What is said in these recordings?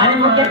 आणि मग ते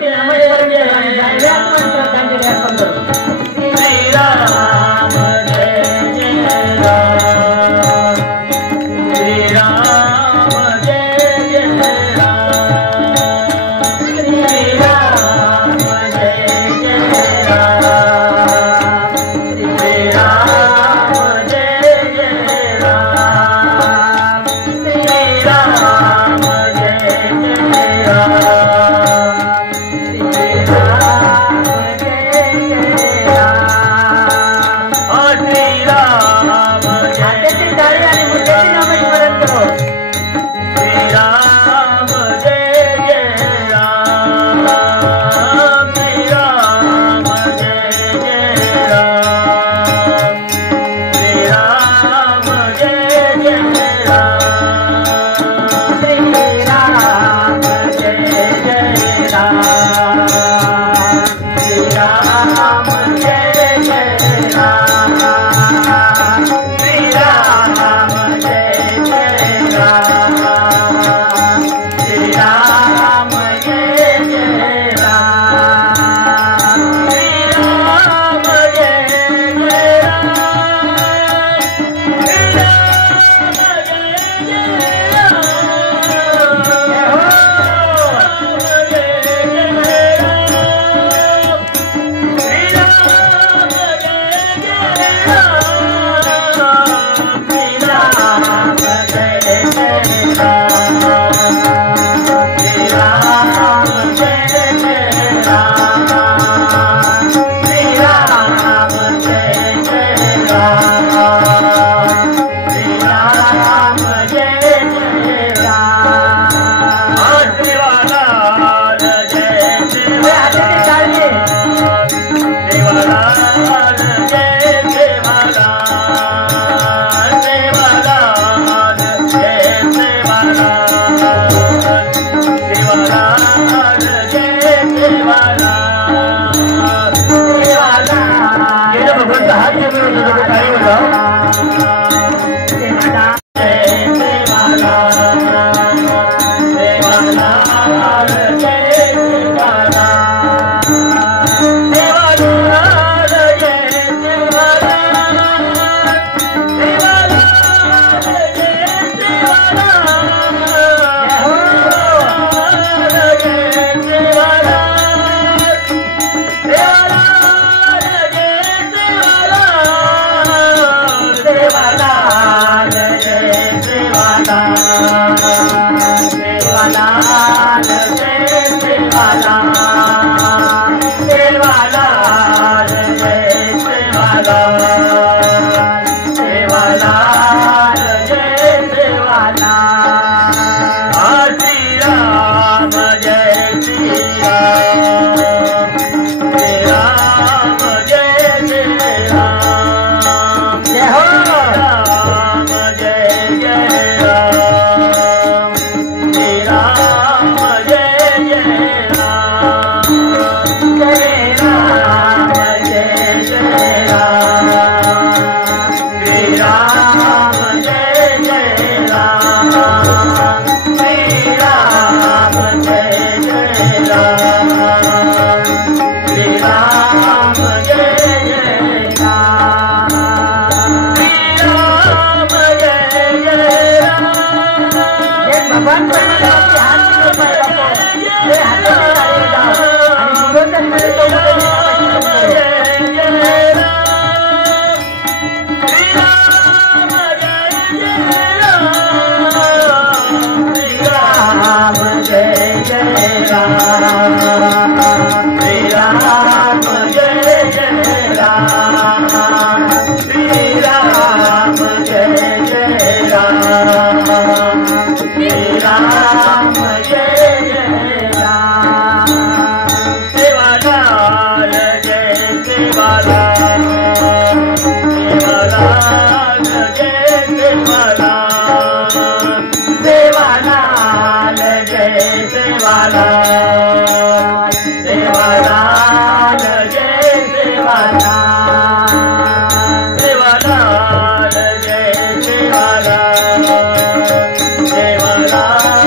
देवाला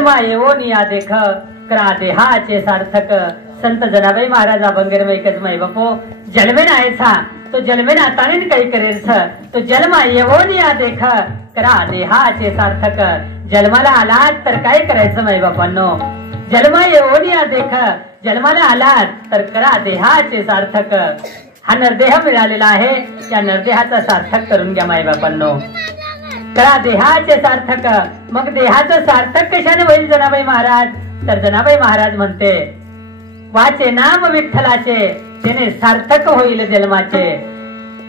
जन्मा येऊन या देख करा देहाचे सार्थक. संत जनाबाई महाराज अभंगेर में एकच माई बापो जन्मे नायचा तो जन्मे नाताने काही करेल तो जन्मा येऊन या देख करा देहाचे सार्थक. जन्माला आलात तर काय करायचं माई बापांनो. जन्मा येऊन या देख जन्माला आलात तर करा देहाचे सार्थक. हा नरदेह मिळालेला आहे त्या नरदेहाचा सार्थक करून घ्या माई बापांनो. करा देहाचे सार्थक. मग देहाचं सार्थक कशाने होईल जनाबाई महाराज. तर जनाबाई महाराज म्हणते वाचे नाम विठ्ठलाचे त्याने सार्थक होईल जन्माचे.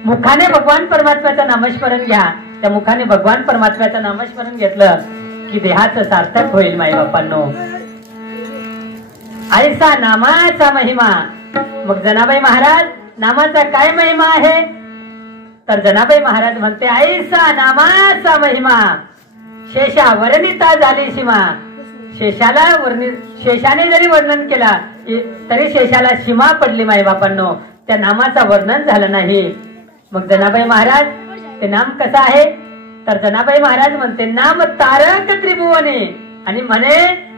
मुखाने भगवान परमात्म्याचं नामस्मरण घ्या. त्या मुखाने भगवान परमात्म्याचं नामस्मरण घेतलं की देहाचं सार्थक होईल माई बापांनो. ऐसा नामाचा महिमा. मग जनाबाई महाराज नामाचा काय महिमा आहे. तर जनाबाई महाराज म्हणते ऐसा नामाचा महिमा शेषा वर्णिता झाली सीमा. शेषाने जरी वर्णन केला तरी शेषाला सीमा पडली माई बापांनो. त्या नामाचा वर्णन झालं नाही. मग जनाबाई महाराज ते नाम कसं आहे. तर जनाबाई महाराज म्हणते नाम तारक त्रिभुवने आणि म्हणे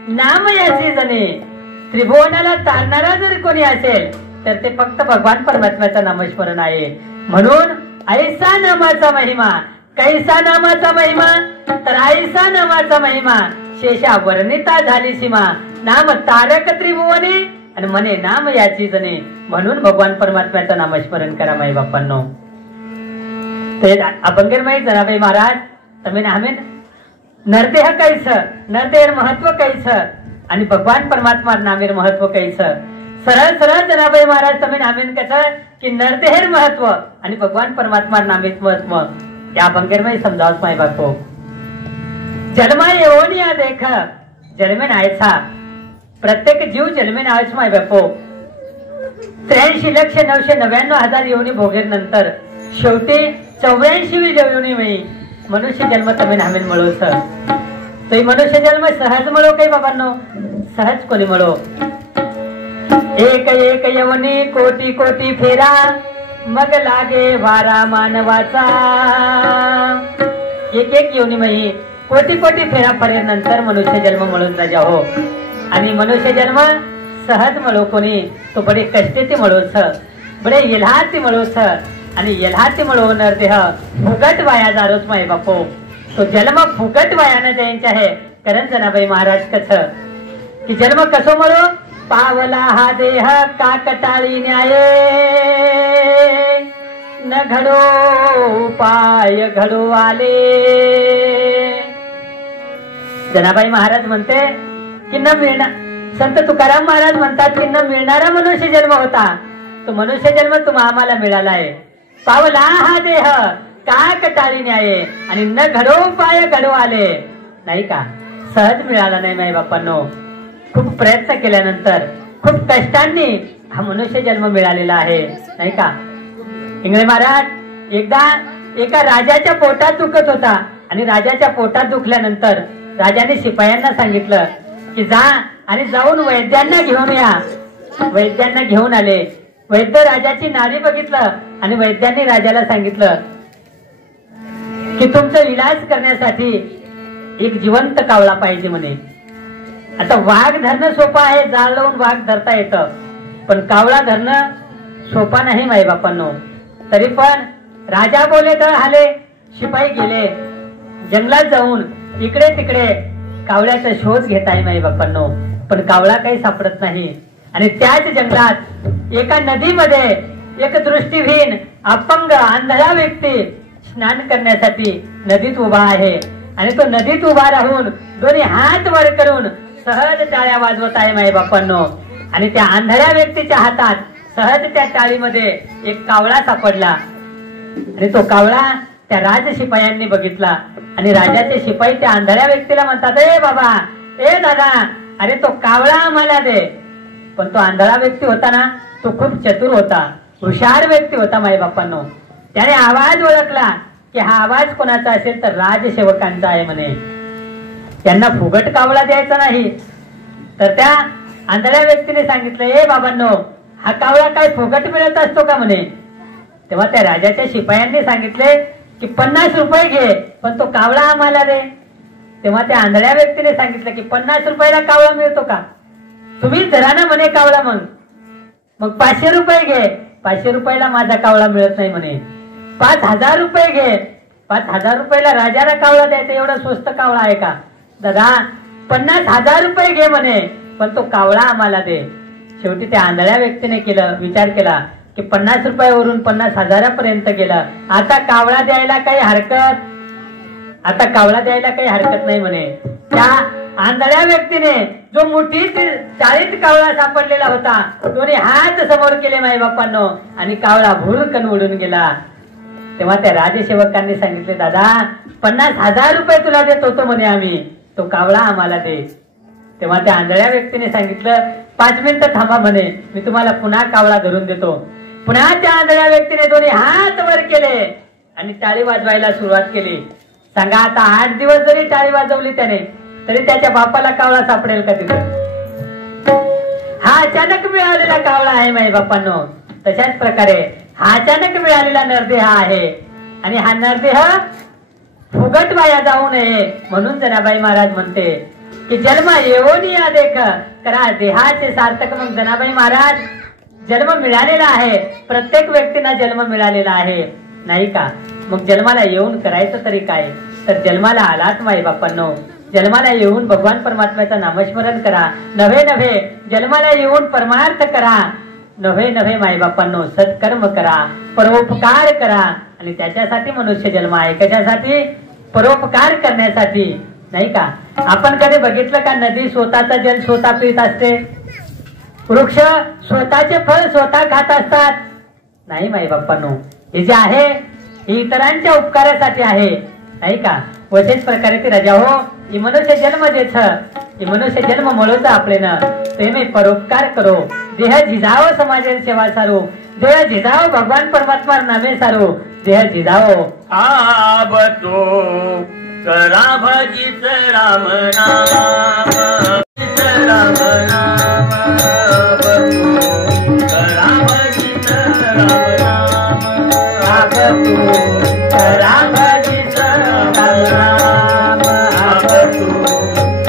नाम याची जणे. त्रिभुवनाला तारणारा जर कोणी असेल तर ते फक्त भगवान परमात्म्याचं नामस्मरण आहे. म्हणून ऐसा नामाचा महिमा. कैसा नामाचा महिमा. तर ऐसा नामाचा महिमा शेषा वर्णिता झाली सीमा. नाम तारक त्रिभुवने आणि म्हणे नाम याची जणे. म्हणून भगवान परमात्म्याचं नामस्मरण करा माई बापांनो. ते अभंगेरमयी जनाबाई महाराज તમે નામે नरदेह कैस नरदेह महत्व कैस आणि भगवान परमात्मा नामेर महत्व कैस. सरळ सरळ जनाबाई महाराज तुम्ही नामेन कसं की नरदेहेर महत्व आणि भगवान परमात्मा नामेच महत्व या अभंगेरमयी समजावत माई बापो. जन्मा येऊन या देख जन्मे नायचा. प्रत्येक जीव जन्मे नायच माय बापो. 83,999,000 योनी भोगेर नंतर शेवटी 84वी योनी वेळी मनुष्य जन्म तुम्ही नामेन मिळो सर. तो मनुष्य जन्म सहज मिळो काही बाबांनो. सहज कोणी मिळो. एक एक यवनी कोटी कोटी फेरा मग लागे वारा मानवाचा. एक एक योनी मही कोटी कोटी फेरा पडे नंतर मनुष्य जन्म मिळून राजा हो. आणि मनुष्य जन्म सहज मिळो कोणी तो बडे कष्टेती मिळोस बडे येल्हाती मिळोस आणि येल्हाती मिळो नरदेह फुगट वाया जारोच माय बापो. तो जन्म फुगट वायानं जायचं आहे. कारण जनाबाई महाराज कसं की जन्म कसो मिळो. पावला हा देह काकटाळी न्याये न घडो पाय घडो आले. जनाबाई महाराज म्हणते की न मिळणार. संत तुकाराम महाराज म्हणतात की न मिळणारा मनुष्य जन्म होता तो मनुष्य जन्म तुम्हा आम्हाला मिळाला आहे. पावला हा देह का टाळी न्याये आणि न घडो पाय घडो आले. नाही का सहज मिळाला नाही माई बापांनो. खूप प्रयत्न केल्यानंतर खूप कष्टांनी हा मनुष्य जन्म मिळालेला आहे. नाही का. इंगळे महाराज एकदा एका राजाच्या पोटात दुखत होता आणि राजाच्या पोटात दुखल्यानंतर राजाने शिपायांना सांगितलं की जा आणि जाऊन वैद्यांना घेऊन या. वैद्यांना घेऊन आले. वैद्य राजाची नाडी बघितलं आणि वैद्यांनी राजाला सांगितलं की तुमचा इलाज करण्यासाठी एक जिवंत कावळा पाहिजे म्हणे. आता वाघ धरणं सोपं आहे. जाळ लावून वाघ धरता येतं पण कावळा धरणं सोपा नाही माई बापांनो. तरी पण राजा बोले तर आले. शिपाई गेले जंगलात जाऊन इकडे तिकडे कावळ्याचा शोध घेत आहे माई बापांनो. पण कावळा काही सापडत नाही. आणि त्याच जंगलात एका नदीमध्ये एक दृष्टीहीन अपंग आंधळा व्यक्ती स्नान करण्यासाठी नदीत उभा आहे. आणि तो नदीत उभा राहून दोन्ही हात वर करून सहज टाळ्या वाजवत आहे माई बापांनो. आणि त्या आंधळ्या व्यक्तीच्या हातात सहज त्या टाळीमध्ये एक कावळा सापडला. आणि तो कावळा त्या राज शिपायांनी बघितला आणि राजाचे शिपाई त्या आंधळ्या व्यक्तीला म्हणतात ए बाबा ए दादा अरे तो कावळा आम्हाला दे. पण तो आंधळा व्यक्ती होता ना तो खूप चतुर होता. हुशार व्यक्ती होता माई बापांनो. त्याने आवाज ओळखला की हा आवाज कोणाचा असेल तर राजसेवकांचा आहे म्हणे. त्यांना फुगट कावळा द्यायचा नाही. तर त्या आंधळ्या व्यक्तीने सांगितलं ए बाबांनो हा कावळा काय फुगट मिळत असतो का म्हणे. तेव्हा त्या राजाच्या शिपायांनी सांगितले की 50 रुपये घे पण तो कावळा आम्हाला दे. तेव्हा त्या आंधळ्या व्यक्तीने सांगितलं की 50 रुपयाला कावळा मिळतो का? तुम्ही धरा ना म्हणे कावळा. मग 500 रुपये घे. 500 रुपयाला माझा कावळा मिळत नाही म्हणे. 5000 रुपये घे. 5000 रुपयाला राजाला कावळा द्यायचा एवढा स्वस्त कावळा आहे का? दादा 50,000 रुपये घे म्हणे, पण तो कावळा आम्हाला दे. शेवटी त्या आंधळ्या व्यक्तीने विचार केला की 50 रुपयावरून 50,000पर्यंत गेलं. आता कावळा द्यायला काही हरकत नाही म्हणे. त्या आंधळ्या व्यक्तीने जो मुठीत 40 कावळा सापडलेला होता दोन्ही हात समोर केले माई बापांनो आणि कावळा भुरकन उडून गेला. तेव्हा त्या राजसेवकांनी सांगितले, दादा 50,000 रुपये तुला देत होतो म्हणे आम्ही, तो कावळा आम्हाला दे. तेव्हा त्या आंधळ्या व्यक्तीने सांगितलं 5 मिनिटं थांबा म्हणे, मी तुम्हाला पुन्हा कावळा धरून देतो. पुन्हा त्या आंधळ्या व्यक्तीने दोन्ही हात वर केले आणि टाळी वाजवायला सुरुवात केली. सांगा आता 8 दिवस जरी टाळी वाजवली त्याने तरी त्याच्या बापाला कावळा सापडेल का तिथे? हा अचानक मिळालेला कावळा आहे माई बापांनो. तशाच प्रकारे हा अचानक मिळालेला नरदेह आहे आणि हा नरदेह फुगट वाया जाऊ नये म्हणून जनाबाई महाराज म्हणते की जन्म येऊन या देख करा देहाचे सार्थक. मग जनाबाई महाराज जन्म मिळालेला आहे, प्रत्येक व्यक्तीला जन्म मिळालेला आहे नाही का? मग जन्माला येऊन करायचं तरी काय? तर जन्माला आलात माई बापांनो, जन्माला येऊन भगवान परमात्म्याचं नामस्मरण करा. नव्हे जन्माला येऊन परमार्थ करा. नव्हे माई बापांनो सत्कर्म करा, परोपकार करा. आणि त्याच्यासाठी मनुष्य जन्म आहे. कशासाठी? परोपकार करण्यासाठी नाही का? आपण कधी बघितलं का नदी स्वतःचा जल स्वतः पित असते? वृक्ष स्वतःचे फळ स्वतः खात असतात? नाही माई बाप्पांनो, हे जे आहे हे इतरांच्या उपकारासाठी आहे नाही का? वसेच प्रकारे ती रजा हो ही मनुष्य जन्म देछ, ही मनुष्य जन्म मळोच आपले ना तेने परोपकार करो. देह झिजाओ समाजेर सेवा सारो, देह झिजाओ भगवान परमात्मा नामे सारो, देह झिजाओ आबतो करा भजित राम नाम, राम नाम करा भजित राम नाम, आबतो करा भजित राम नाम, आबतो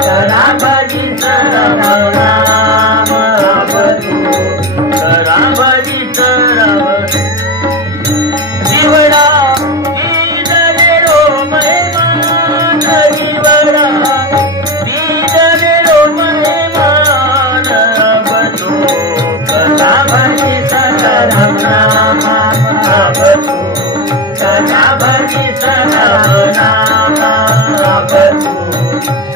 करा भजित राम नाम, आबतो करा भजित राम. जीवडा दीदने रो महिमान, जीवडा दीदने रो महिमान, आबतो करा भजित राम नाम, आबतो करा भजित राम नाम, आबतो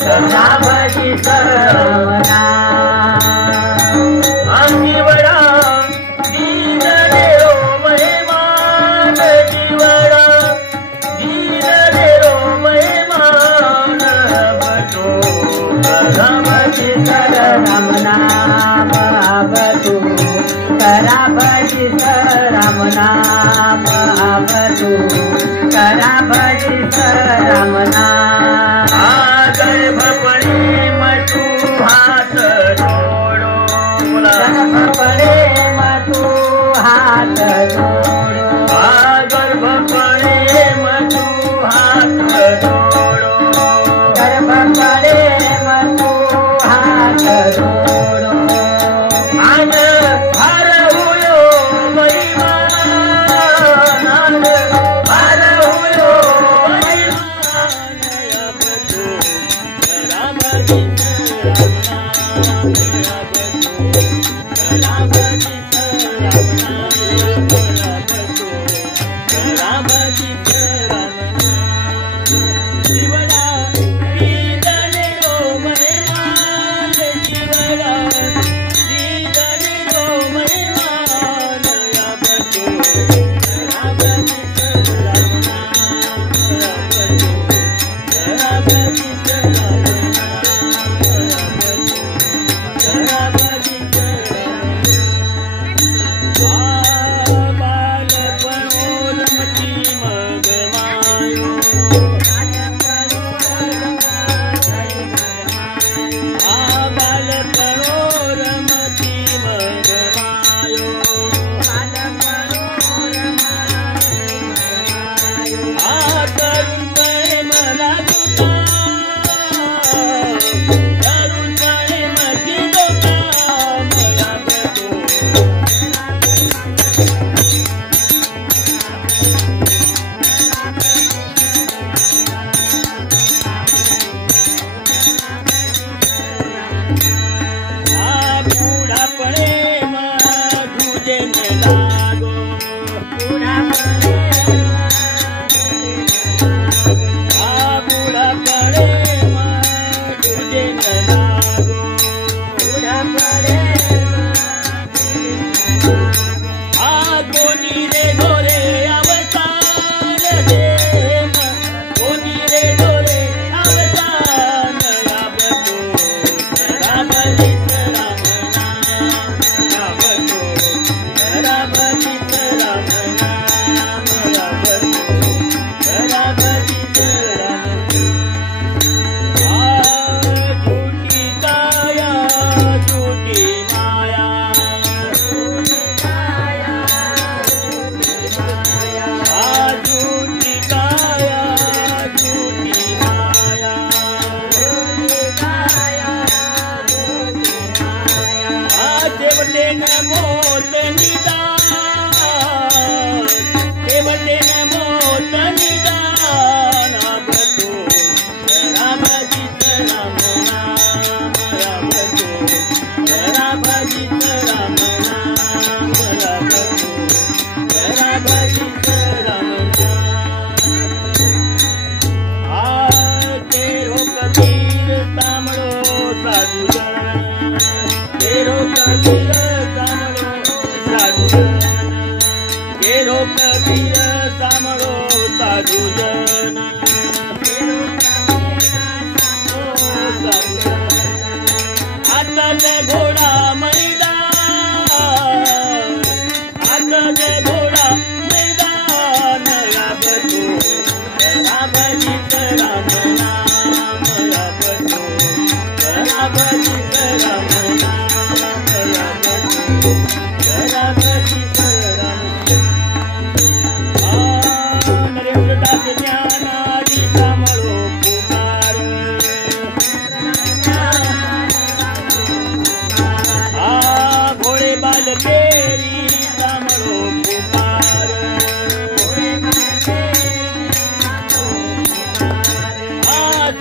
करा भजित राम नाम. जीवडा दीदने रो महिमान, जीवडा दीदने रो महिमान, आबतो करा भजित राम नाम, आबतो करा भजित राम नाम, आबतो करा भजित राम नाम. गर्भपणे मटू हात जोडो, गर्भपणे मधु हात जोडो, गर्भपणे मटू हात जोडो, गर्भपणे मधु हात जोडो. आन हरहुयो महिमान, हरहुयो महिमान,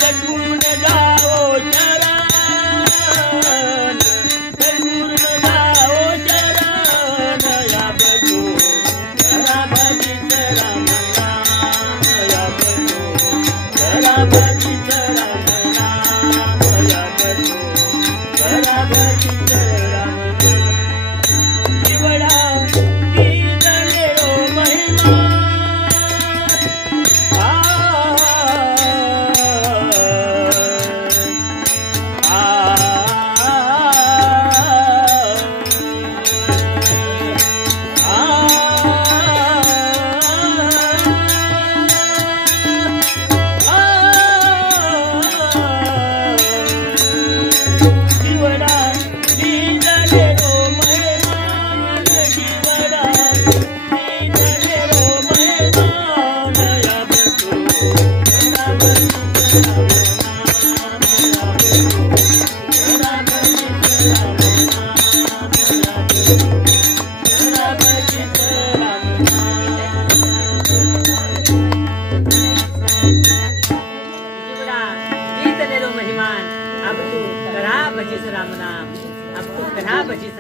सद्गुरु न जाओ चरण, सद्गुरु न जाओ चरण, या बचो जरा भजी राम नाम, या बचो जरा भजी राम नाम, या बचो जरा भजी राम नाम। शिवड़ा कीर्तने रो महिमा,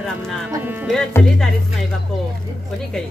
राम नाम वेळ चली दारीस माई बापो कोणी काही